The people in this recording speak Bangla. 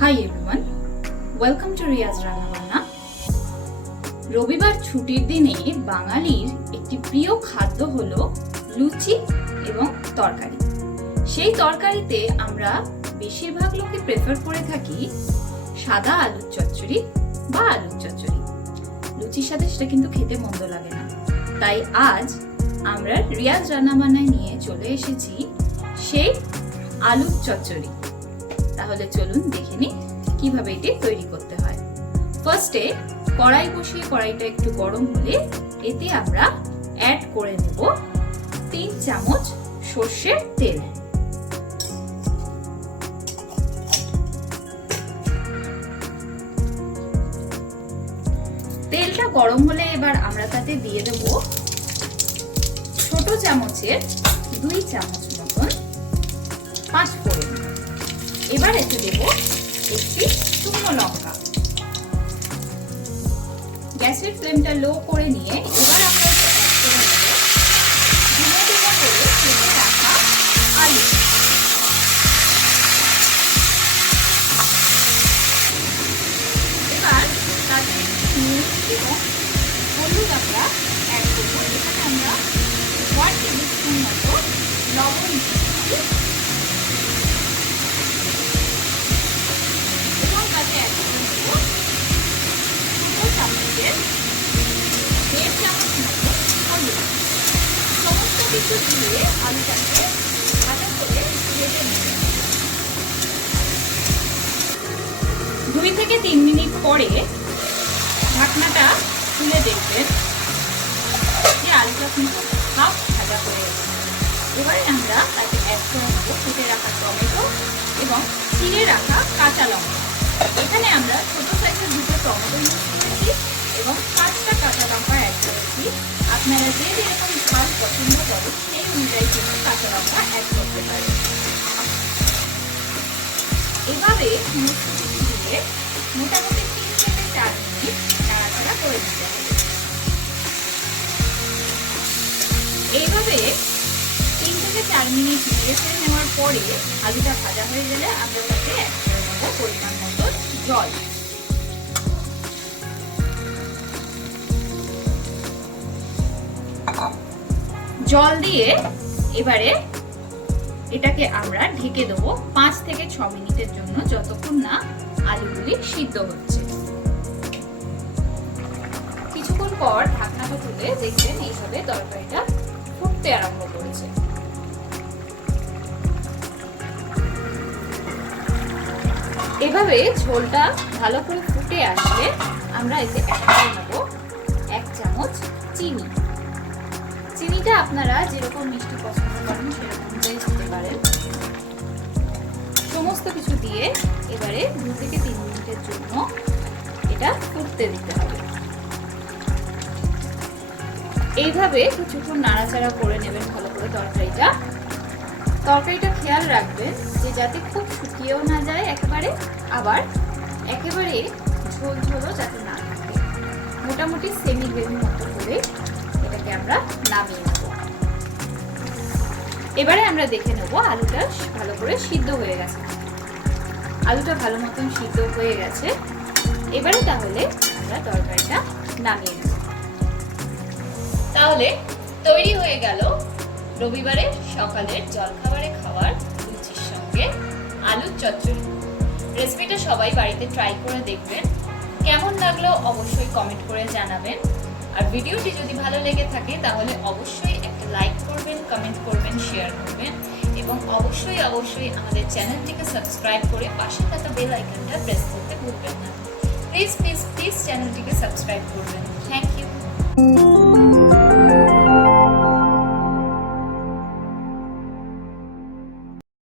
High everyone, welcome to Riyaz রান্নাবান্না। রবিবার ছুটির দিনে বাঙালির একটি প্রিয় খাদ্য হলো লুচি এবং তরকারি। সেই তরকারিতে আমরা বেশিরভাগ লোকে প্রেফার করে থাকি সাদা আলুর চচ্চড়ি বা আলুর চচ্চড়ি। লুচির সাথে সেটা কিন্তু খেতে মন্দ লাগে না। তাই আজ আমরা রিয়াজ রান্নাবান্নায় নিয়ে চলে এসেছি সেই আলুর চচ্চড়ি। তাহলে চলুন দেখে নিই কিভাবে এটি তৈরি করতে হয়। ফার্স্টে কড়াই বসিয়ে কড়াইটা একটু গরম হলে এতে আমরা অ্যাড করে নেব 3 চামচ সর্ষের তেল। তেলটা গরম হলে এবার আমরা তাতে দিয়ে দেব ছোট চামচের 2 চামচ মতন পাঁচফোড়ন। এবার এতে দেব একটি শুকনো লঙ্কা। গ্যাসের ফ্লেমটা লো করে নিয়ে এবার আমরা এতে অ্যাড করে দেব ধীরে ধীরে করে কেটে রাখা আলু। এবার তাতে নুন এবং হলুদ আমরা অ্যাড করব। এখানে আমরা 1 টেবিলস্পুন মতো লবণ দিচ্ছি এবং তাতে অ্যাড করে দেব ছোটো চামচের 1.5 চামচ মতো হলুদ। সমস্ত কিছু দিয়ে আলুটাকে ভালো করে ভেজে নেব। 2 থেকে 3 মিনিট পরে ঢাকনাটা তুলে দেখবেন যে আলুটা কিন্তু হাফ ভাজা হয়ে গেছে। এবারে আমরা তাতে অ্যাড করে নেব কেটে রাখা টমেটো এবং চিড়ে রাখা কাঁচা লঙ্কা। এখানে আমরা ছোট সাইজের 2টো টমেটো ইউজ করেছি এবং 5টা কাঁচা লঙ্কা অ্যাড করেছি। আপনারা যে যেরকম ঝাল পছন্দ করেন সেই অনুযায়ী কিন্তু কাঁচা লঙ্কা অ্যাড করতে পারেন। এভাবে সমস্ত কিছু দিয়ে মোটামুটি 3 থেকে 4 মিনিট নাড়াচাড়া করে দিতে হবে। এইভাবে 3 থেকে 4 মিনিট নেড়ে ফেড়ে নেওয়ার পরে আলুটা ভাজা হয়ে গেলে আমরা তাতে অ্যাড করে নেব পরিমাণ মতো জল। জল দিয়ে এবারে এটাকে আমরা ঢেকে দেবো 5 থেকে 6 মিনিটের জন্য, যতক্ষণ না আলুগুলি সিদ্ধ হচ্ছে। কিছুক্ষণ পর ঢাকনাটা তুলে দেখবেন এইভাবে তরকারিটা ফুটতে আরম্ভ করেছে। এভাবে ঝোলটা ভালো করে ফুটে আসলে আমরা এতে অ্যাড করে নেব 1 চামচ চিনি। চিনিটা আপনারা যেরকম মিষ্টি পছন্দ করেন সেরকম অনুযায়ী দিতে পারেন। সমস্ত কিছু দিয়ে এবারে 2 থেকে 3 মিনিটের জন্য এটা ফুটতে দিতে হবে। এইভাবে কিছুক্ষণ নাড়াচাড়া করে নেবেন ভালো করে তরকারিটা খেয়াল রাখবেন যে যাতে খুব শুকিয়েও না যায় একেবারে, আবার একেবারে ঝোল ঝোলও যাতে না থাকে। মোটামুটি সেমি গ্রেভি মতো করে এটাকে আমরা নামিয়ে নেব। এবারে আমরা দেখে নেব আলুটা ভালো করে সিদ্ধ হয়ে গেছে। আলুটা ভালো মতন সিদ্ধ হয়ে গেছে। এবারে তাহলে আমরা তরকারিটা নামিয়ে নেব। তাহলে তৈরি হয়ে গেল রবিবারে সকালের জলখাবারে খাওয়ার লুচির সঙ্গে আলুর চচ্চড়ি। রেসিপিটা সবাই বাড়িতে ট্রাই করে দেখবেন। কেমন লাগলো অবশ্যই কমেন্ট করে জানাবেন। আর ভিডিওটি যদি ভালো লেগে থাকে তাহলে অবশ্যই একটা লাইক করবেন, কমেন্ট করবেন, শেয়ার করবেন এবং অবশ্যই আমাদের চ্যানেলটিকে সাবস্ক্রাইব করে পাশে থাকা বেল আইকনটা প্রেস করতে ভুলবেন না। প্লিজ চ্যানেলটিকে সাবস্ক্রাইব করবেন। Thank you.